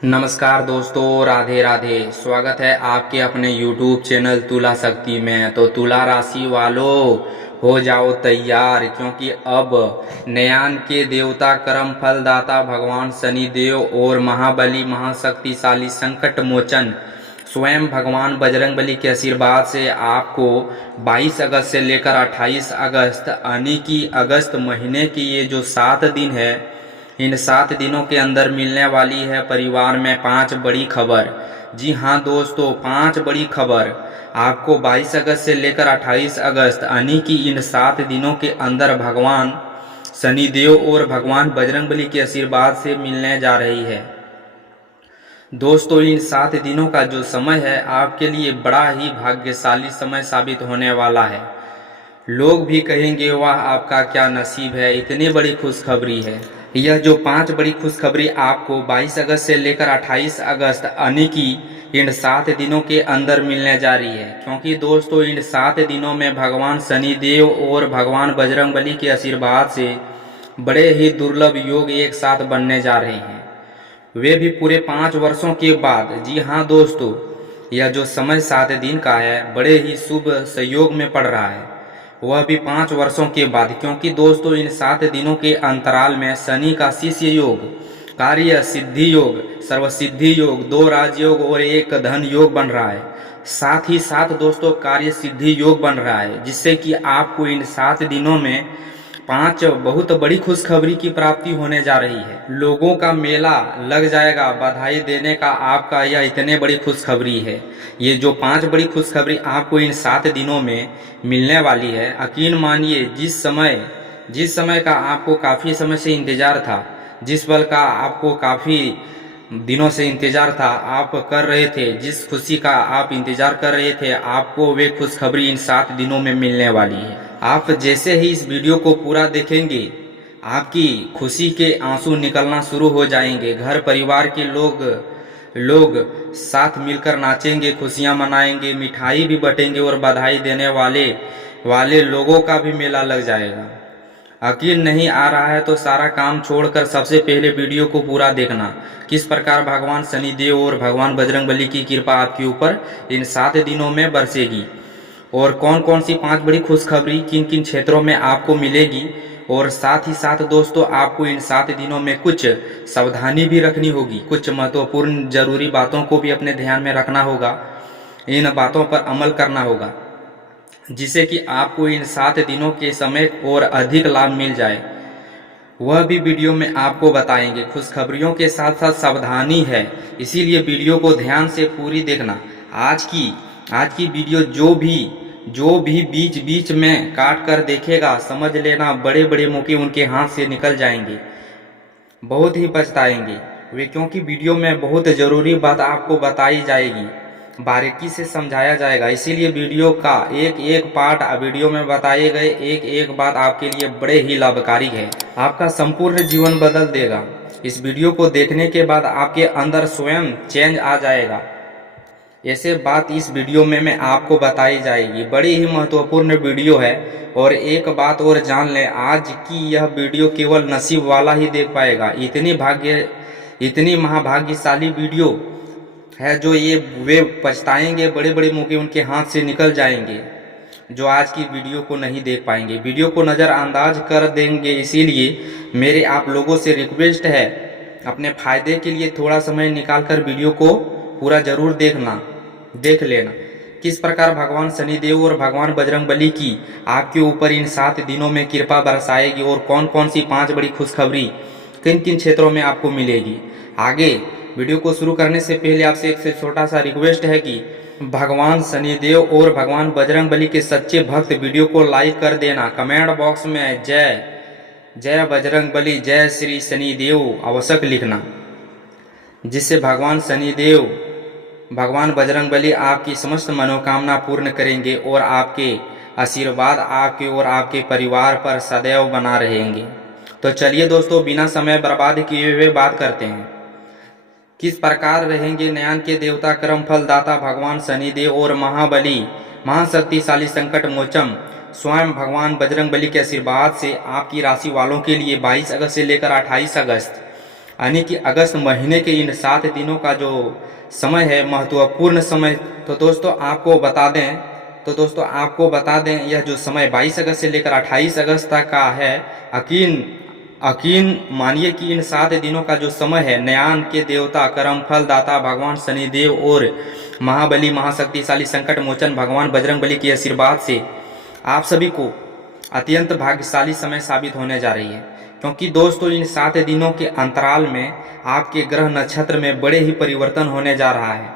नमस्कार दोस्तों, राधे राधे। स्वागत है आपके अपने YouTube चैनल तुला शक्ति में। तो तुला राशि वालों, हो जाओ तैयार, क्योंकि अब नयान के देवता, कर्म फलदाता भगवान शनिदेव और महाबली महाशक्तिशाली संकट मोचन स्वयं भगवान बजरंगबली के आशीर्वाद से आपको 22 अगस्त से लेकर 28 अगस्त यानी कि अगस्त महीने की ये जो 7 दिन है, इन 7 दिनों के अंदर मिलने वाली है परिवार में 5 बड़ी खबर। जी हाँ दोस्तों, 5 बड़ी खबर आपको 22 अगस्त से लेकर 28 अगस्त यानी कि इन 7 दिनों के अंदर भगवान शनिदेव और भगवान बजरंगबली के आशीर्वाद से मिलने जा रही है। दोस्तों, इन 7 दिनों का जो समय है आपके लिए बड़ा ही भाग्यशाली समय साबित होने वाला है। लोग भी कहेंगे वाह आपका क्या नसीब है, इतनी बड़ी खुशखबरी है। यह जो 5 बड़ी खुशखबरी आपको 22 अगस्त से लेकर 28 अगस्त यानी कि इन 7 दिनों के अंदर मिलने जा रही है, क्योंकि दोस्तों इन 7 दिनों में भगवान शनिदेव और भगवान बजरंगबली के आशीर्वाद से बड़े ही दुर्लभ योग एक साथ बनने जा रहे हैं, वे भी पूरे 5 वर्षों के बाद। जी हाँ दोस्तों, यह जो समय 7 दिन का है बड़े ही शुभ संयोग में पड़ रहा है, वह भी 5 वर्षों के बाद, क्योंकि दोस्तों इन 7 दिनों के अंतराल में शनि का शिष्य योग, कार्य सिद्धि योग, सर्वसिद्धि योग, 2 राजयोग और 1 धन योग बन रहा है। साथ ही साथ दोस्तों कार्य सिद्धि योग बन रहा है, जिससे कि आपको इन 7 दिनों में 5 बहुत बड़ी खुशखबरी की प्राप्ति होने जा रही है। लोगों का मेला लग जाएगा बधाई देने का, आपका यह इतने बड़ी खुशखबरी है। ये जो 5 बड़ी खुशखबरी आपको इन 7 दिनों में मिलने वाली है, यकीन मानिए जिस समय का आपको काफ़ी समय से इंतजार था, जिस पल का आपको काफ़ी दिनों से इंतजार था, आप कर रहे थे, जिस खुशी का आप इंतजार कर रहे थे, आपको वे खुशखबरी इन 7 दिनों में मिलने वाली है। आप जैसे ही इस वीडियो को पूरा देखेंगे, आपकी खुशी के आंसू निकलना शुरू हो जाएंगे। घर परिवार के लोग साथ मिलकर नाचेंगे, खुशियां मनाएंगे, मिठाई भी बटेंगे और बधाई देने वाले लोगों का भी मेला लग जाएगा। यकीन नहीं आ रहा है तो सारा काम छोड़कर सबसे पहले वीडियो को पूरा देखना, किस प्रकार भगवान शनिदेव और भगवान बजरंगबली की कृपा आपके ऊपर इन 7 दिनों में बरसेगी, और कौन कौन सी 5 बड़ी खुशखबरी किन किन क्षेत्रों में आपको मिलेगी। और साथ ही साथ दोस्तों आपको इन 7 दिनों में कुछ सावधानी भी रखनी होगी, कुछ महत्वपूर्ण जरूरी बातों को भी अपने ध्यान में रखना होगा, इन बातों पर अमल करना होगा, जिससे कि आपको इन 7 दिनों के समय और अधिक लाभ मिल जाए। वह भी वीडियो में आपको बताएंगे। खुशखबरियों के साथ साथ सावधानी है, इसीलिए वीडियो को ध्यान से पूरी देखना। आज की वीडियो जो भी बीच बीच में काट कर देखेगा, समझ लेना बड़े बड़े मौके उनके हाथ से निकल जाएंगे, बहुत ही पछताएंगे वे, क्योंकि वीडियो में बहुत ज़रूरी बात आपको बताई जाएगी, बारीकी से समझाया जाएगा। इसीलिए वीडियो का एक एक पार्ट वीडियो में बताए गए एक एक बात आपके लिए बड़े ही लाभकारी है, आपका संपूर्ण जीवन बदल देगा। इस वीडियो को देखने के बाद आपके अंदर स्वयं चेंज आ जाएगा। ऐसे बात इस वीडियो में मैं आपको बताई जाएगी, बड़ी ही महत्वपूर्ण वीडियो है। और एक बात और जान लें, आज की यह वीडियो केवल नसीब वाला ही देख पाएगा। इतनी महाभाग्यशाली वीडियो है, जो ये वे पछताएंगे, बड़े बड़े मौके उनके हाथ से निकल जाएंगे जो आज की वीडियो को नहीं देख पाएंगे, वीडियो को नज़रअंदाज कर देंगे। इसीलिए मेरे आप लोगों से रिक्वेस्ट है, अपने फायदे के लिए थोड़ा समय निकालकर वीडियो को पूरा जरूर देख लेना, किस प्रकार भगवान शनिदेव और भगवान बजरंगबली की आपके ऊपर इन 7 दिनों में कृपा बरसाएगी, और कौन कौन सी 5 बड़ी खुशखबरी किन किन क्षेत्रों में आपको मिलेगी। आगे वीडियो को शुरू करने से पहले आपसे एक छोटा सा रिक्वेस्ट है कि भगवान शनिदेव और भगवान बजरंगबली के सच्चे भक्त वीडियो को लाइक कर देना, कमेंट बॉक्स में जय बजरंगबली, जय श्री शनिदेव आवश्यक लिखना, जिससे भगवान शनिदेव भगवान बजरंगबली आपकी समस्त मनोकामना पूर्ण करेंगे और आपके आशीर्वाद आपके और आपके परिवार पर सदैव बना रहेंगे। तो चलिए दोस्तों, बिना समय बर्बाद किए हुए बात करते हैं, किस प्रकार रहेंगे नयान के देवता, कर्म फलदाता भगवान शनिदेव और महाबली महाशक्तिशाली संकट मोचन स्वयं भगवान बजरंगबली के आशीर्वाद से आपकी राशि वालों के लिए 22 अगस्त से लेकर 28 अगस्त यानी कि अगस्त महीने के इन 7 दिनों का जो समय है, महत्वपूर्ण समय। तो दोस्तों आपको बता दें यह जो समय 22 अगस्त से लेकर 28 अगस्त तक का है। यकीन मानिए कि इन 7 दिनों का जो समय है, नयान के देवता, कर्म फल दाता भगवान शनिदेव और महाबली महाशक्तिशाली संकट मोचन भगवान बजरंगबली के आशीर्वाद से आप सभी को अत्यंत भाग्यशाली समय साबित होने जा रही है। क्योंकि दोस्तों इन 7 दिनों के अंतराल में आपके ग्रह नक्षत्र में बड़े ही परिवर्तन होने जा रहा है।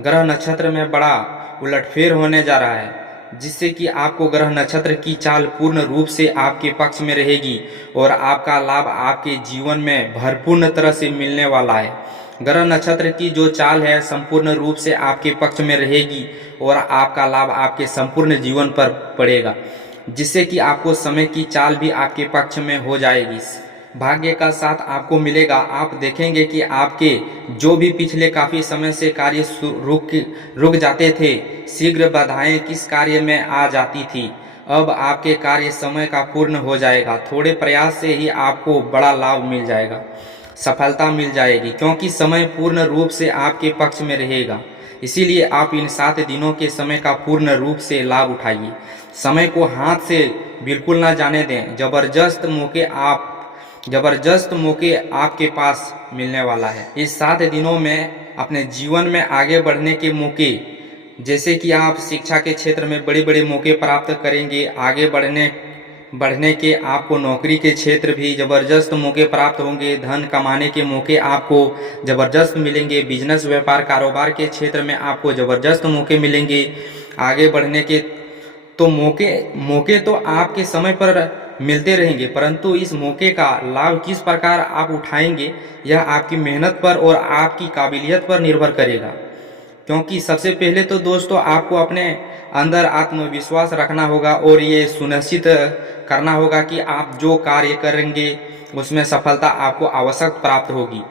ग्रह नक्षत्र में बड़ा उलटफेर होने जा रहा है, जिससे कि आपको ग्रह नक्षत्र की चाल पूर्ण रूप से आपके पक्ष में रहेगी और आपका लाभ आपके जीवन में भरपूर्ण तरह से मिलने वाला है। ग्रह नक्षत्र की जो चाल है संपूर्ण रूप से आपके पक्ष में रहेगी और आपका लाभ आपके संपूर्ण जीवन पर पड़ेगा, जिससे कि आपको समय की चाल भी आपके पक्ष में हो जाएगी। भाग्य का साथ आपको मिलेगा। आप देखेंगे कि आपके जो भी पिछले काफ़ी समय से कार्य रुक जाते थे, शीघ्र बाधाएं किस कार्य में आ जाती थी, अब आपके कार्य समय का पूर्ण हो जाएगा। थोड़े प्रयास से ही आपको बड़ा लाभ मिल जाएगा, सफलता मिल जाएगी, क्योंकि समय पूर्ण रूप से आपके पक्ष में रहेगा। इसीलिए आप इन 7 दिनों के समय का पूर्ण रूप से लाभ उठाइए। समय को हाथ से बिल्कुल ना जाने दें। जबरदस्त मौके आपके पास मिलने वाला है। इस 7 दिनों में अपने जीवन में आगे बढ़ने के मौके, जैसे कि आप शिक्षा के क्षेत्र में बड़े बड़े मौके प्राप्त करेंगे। आगे बढ़ने के आपको नौकरी के क्षेत्र भी ज़बरदस्त मौके प्राप्त होंगे। धन कमाने के मौके आपको ज़बरदस्त मिलेंगे। बिजनेस व्यापार कारोबार के क्षेत्र में आपको ज़बरदस्त मौके मिलेंगे। आगे बढ़ने के तो मौके तो आपके समय पर मिलते रहेंगे, परंतु इस मौके का लाभ किस प्रकार आप उठाएंगे यह आपकी मेहनत पर और आपकी काबिलियत पर निर्भर करेगा। क्योंकि सबसे पहले तो दोस्तों आपको अपने अंदर आत्मविश्वास रखना होगा और ये सुनिश्चित करना होगा कि आप जो कार्य करेंगे उसमें सफलता आपको आवश्यक प्राप्त होगी।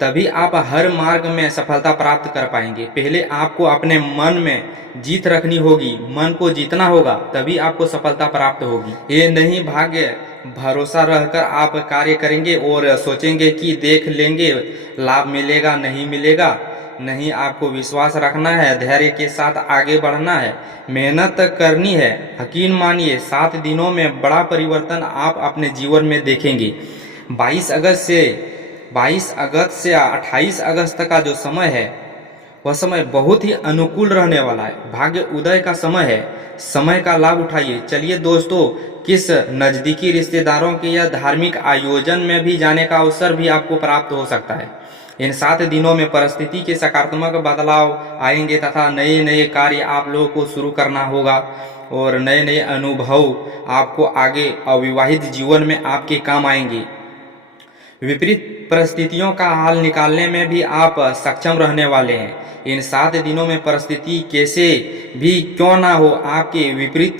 तभी आप हर मार्ग में सफलता प्राप्त कर पाएंगे। पहले आपको अपने मन में जीत रखनी होगी, मन को जीतना होगा, तभी आपको सफलता प्राप्त होगी। ये नहीं भाग्य भरोसा रहकर आप कार्य करेंगे और सोचेंगे कि देख लेंगे लाभ मिलेगा नहीं मिलेगा। नहीं, आपको विश्वास रखना है, धैर्य के साथ आगे बढ़ना है, मेहनत करनी है। यकीन मानिए 7 दिनों में बड़ा परिवर्तन आप अपने जीवन में देखेंगे। 22 अगस्त से 28 अगस्त तक का जो समय है वह समय बहुत ही अनुकूल रहने वाला है। भाग्य उदय का समय है, समय का लाभ उठाइए। चलिए दोस्तों, किस नज़दीकी रिश्तेदारों के या धार्मिक आयोजन में भी जाने का अवसर भी आपको प्राप्त हो सकता है। इन 7 दिनों में परिस्थिति के सकारात्मक बदलाव आएंगे तथा नए नए कार्य आप लोगों को शुरू करना होगा और नए नए अनुभव आपको आगे अविवाहित जीवन में आपके काम आएंगे। विपरीत परिस्थितियों का हल निकालने में भी आप सक्षम रहने वाले हैं। इन 7 दिनों में परिस्थिति कैसे भी क्यों ना हो, आपके विपरीत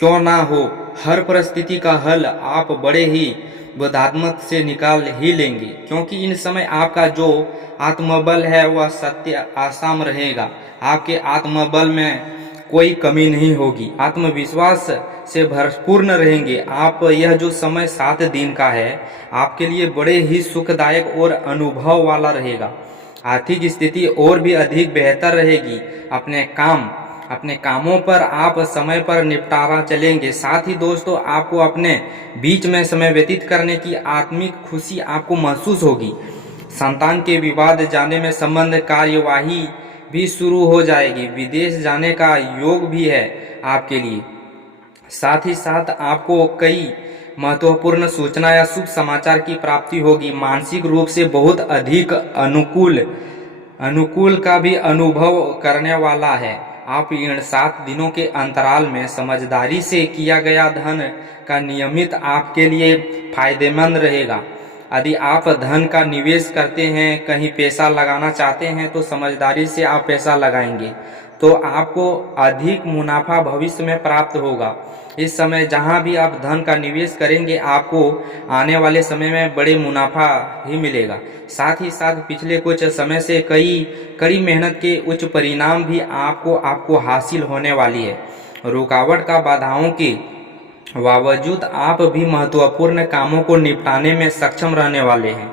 क्यों ना हो, हर परिस्थिति का हल आप बड़े ही बुद्धिमत से निकाल ही लेंगे। क्योंकि इन समय आपका जो आत्मबल है वह सत्य आसाम रहेगा। आपके आत्मबल में कोई कमी नहीं होगी, आत्मविश्वास से भरपूर्ण रहेंगे आप। यह जो समय 7 दिन का है आपके लिए बड़े ही सुखदायक और अनुभव वाला रहेगा। आर्थिक स्थिति और भी अधिक बेहतर रहेगी। अपने कामों पर आप समय पर निपटारा चलेंगे। साथ ही दोस्तों आपको अपने बीच में समय व्यतीत करने की आत्मिक खुशी आपको महसूस होगी। संतान के विवाद जाने में संबंध कार्यवाही भी शुरू हो जाएगी। विदेश जाने का योग भी है आपके लिए। साथ ही साथ आपको कई महत्वपूर्ण सूचना या शुभ समाचार की प्राप्ति होगी। मानसिक रूप से बहुत अधिक अनुकूल का भी अनुभव करने वाला है। आप इन 7 दिनों के अंतराल में समझदारी से किया गया धन का नियमित आपके लिए फायदेमंद रहेगा। यदि आप धन का निवेश करते हैं, कहीं पैसा लगाना चाहते हैं तो समझदारी से आप पैसा लगाएंगे तो आपको अधिक मुनाफा भविष्य में प्राप्त होगा। इस समय जहां भी आप धन का निवेश करेंगे आपको आने वाले समय में बड़े मुनाफा ही मिलेगा। साथ ही साथ पिछले कुछ समय से कड़ी मेहनत के उच्च परिणाम भी आपको हासिल होने वाली है। रुकावट का बाधाओं के बावजूद आप भी महत्वपूर्ण कामों को निपटाने में सक्षम रहने वाले हैं।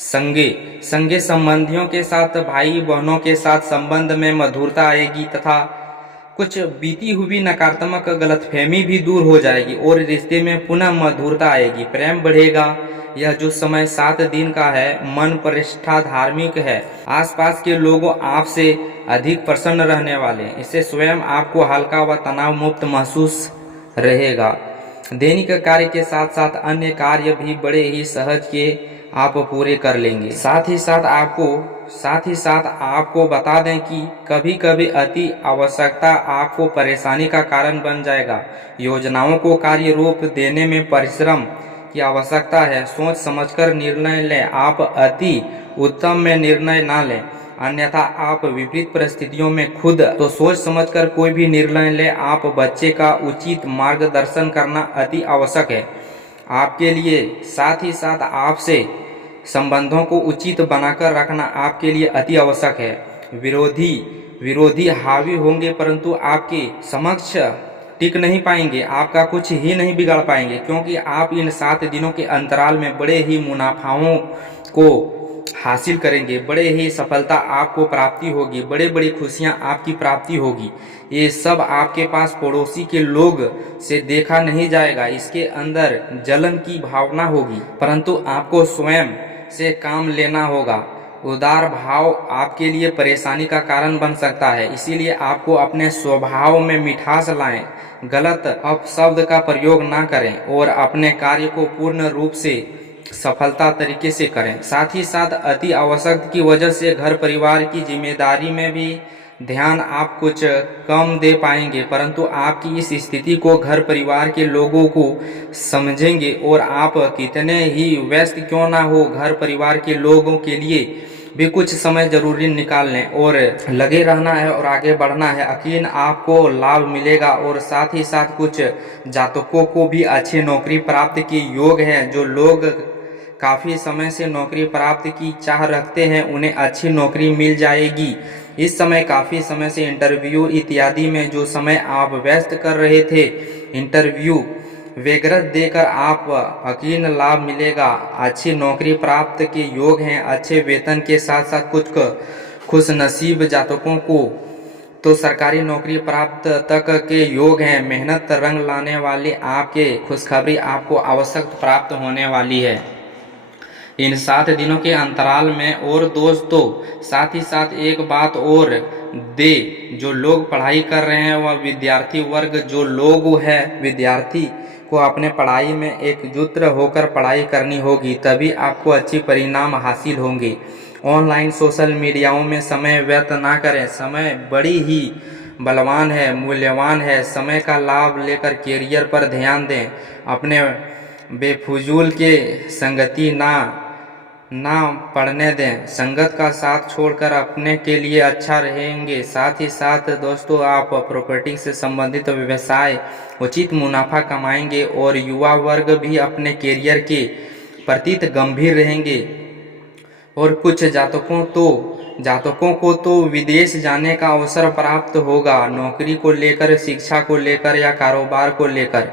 संगे संगे संबंधियों के साथ, भाई बहनों के साथ संबंध में मधुरता आएगी तथा कुछ बीती हुई नकारात्मक गलतफहमी भी दूर हो जाएगी और रिश्ते में पुनः मधुरता आएगी, प्रेम बढ़ेगा। यह जो समय 7 दिन का है, मन प्रतिष्ठा धार्मिक है। आसपास के लोग आपसे अधिक प्रसन्न रहने वाले हैं। इससे स्वयं आपको हल्का व तनाव मुक्त महसूस रहेगा। दैनिक कार्य के साथ साथ अन्य कार्य भी बड़े ही सहज के आप पूरे कर लेंगे। साथ ही साथ आपको बता दें कि कभी कभी अति आवश्यकता आपको परेशानी का कारण बन जाएगा। योजनाओं को कार्य रूप देने में परिश्रम की आवश्यकता है। सोच समझकर निर्णय लें। आप अति उत्तम में निर्णय ना लें, अन्यथा आप विपरीत परिस्थितियों में खुद तो सोच समझकर कोई भी निर्णय लें। आप बच्चे का उचित मार्गदर्शन करना अति आवश्यक है आपके लिए। साथ ही साथ आपसे संबंधों को उचित बनाकर रखना आपके लिए अति आवश्यक है। विरोधी हावी होंगे परंतु आपके समक्ष टिक नहीं पाएंगे, आपका कुछ ही नहीं बिगाड़ पाएंगे, क्योंकि आप इन 7 दिनों के अंतराल में बड़े ही मुनाफाओं को हासिल करेंगे। बड़े ही सफलता आपको प्राप्ति होगी, बड़े बड़ी खुशियां आपकी प्राप्ति होगी। ये सब आपके पास पड़ोसी के लोग से देखा नहीं जाएगा। इसके अंदर जलन की भावना होगी, परंतु आपको स्वयं से काम लेना होगा। उदार भाव आपके लिए परेशानी का कारण बन सकता है, इसीलिए आपको अपने स्वभाव में मिठास लाएं। गलत अपशब्द का प्रयोग ना करें और अपने कार्य को पूर्ण रूप से सफलता तरीके से करें। साथ ही साथ अति आवश्यक की वजह से घर परिवार की जिम्मेदारी में भी ध्यान आप कुछ कम दे पाएंगे, परंतु आपकी इस स्थिति को घर परिवार के लोगों को समझेंगे और आप कितने ही व्यस्त क्यों ना हो, घर परिवार के लोगों के लिए भी कुछ समय जरूरी निकाल लें और लगे रहना है और आगे बढ़ना है। यकीन आपको लाभ मिलेगा। और साथ ही साथ कुछ जातकों को भी अच्छी नौकरी प्राप्त के योग है। जो लोग काफ़ी समय से नौकरी प्राप्त की चाह रखते हैं, उन्हें अच्छी नौकरी मिल जाएगी। इस समय काफ़ी समय से इंटरव्यू इत्यादि में जो समय आप व्यस्त कर रहे थे, इंटरव्यू वगैरह देकर आप यकीन लाभ मिलेगा। अच्छी नौकरी प्राप्त के योग हैं। अच्छे वेतन के साथ साथ कुछ खुश नसीब जातकों को तो सरकारी नौकरी प्राप्त तक के योग हैं। मेहनत रंग लाने वाली आपके खुशखबरी आपको आवश्यक प्राप्त होने वाली है इन 7 दिनों के अंतराल में। और दोस्तों साथ ही साथ एक बात और दे, जो लोग पढ़ाई कर रहे हैं वह विद्यार्थी वर्ग, जो लोग है विद्यार्थी को अपने पढ़ाई में एकजुट होकर पढ़ाई करनी होगी, तभी आपको अच्छी परिणाम हासिल होंगे। ऑनलाइन सोशल मीडियाओं में समय व्यर्थ ना करें। समय बड़ी ही बलवान है, मूल्यवान है। समय का लाभ लेकर कैरियर पर ध्यान दें। अपने बेफजूल के संगति ना पढ़ने दें। संगत का साथ छोड़कर अपने के लिए अच्छा रहेंगे। साथ ही साथ दोस्तों आप प्रॉपर्टी से संबंधित व्यवसाय उचित मुनाफा कमाएंगे और युवा वर्ग भी अपने कैरियर के प्रति गंभीर रहेंगे। और कुछ जातकों को तो विदेश जाने का अवसर प्राप्त होगा, नौकरी को लेकर, शिक्षा को लेकर या कारोबार को लेकर।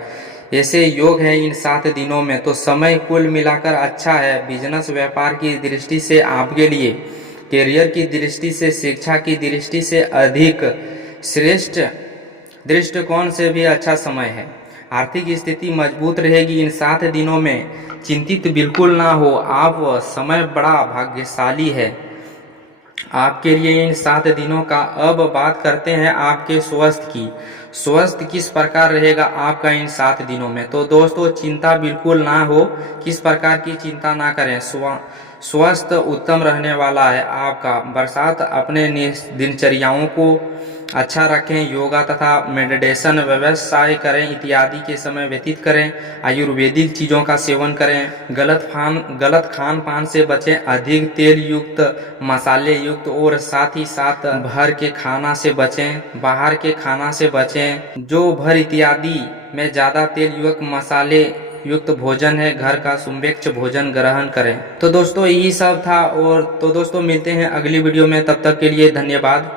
ऐसे योग है इन 7 दिनों में। तो समय कुल मिलाकर अच्छा है। बिजनेस व्यापार की दृष्टि से आपके लिए, कैरियर की दृष्टि से, शिक्षा की दृष्टि से अधिक श्रेष्ठ दृष्टिकोण से भी अच्छा समय है। आर्थिक स्थिति मजबूत रहेगी इन 7 दिनों में। चिंतित बिल्कुल ना हो आप, समय बड़ा भाग्यशाली है आपके लिए इन 7 दिनों का। अब बात करते हैं आपके स्वास्थ्य की। स्वास्थ्य किस प्रकार रहेगा आपका इन 7 दिनों में। तो दोस्तों चिंता बिल्कुल ना हो, किस प्रकार की चिंता ना करें। स्वास्थ्य उत्तम रहने वाला है आपका। बरसात अपने दिनचर्याओं को अच्छा रखें। योगा तथा मेडिटेशन व्यवसाय करें इत्यादि के समय व्यतीत करें। आयुर्वेदिक चीज़ों का सेवन करें। गलत खान पान से बचें। अधिक तेल युक्त, मसाले युक्त और साथ ही साथ भर के खाना से बचें। बाहर के खाना से बचें। जो भर इत्यादि में ज़्यादा तेल युक्त, मसाले युक्त भोजन है, घर का सुम्पेक्ष भोजन ग्रहण करें। तो दोस्तों यही सब था। और तो दोस्तों मिलते हैं अगली वीडियो में, तब तक के लिए धन्यवाद।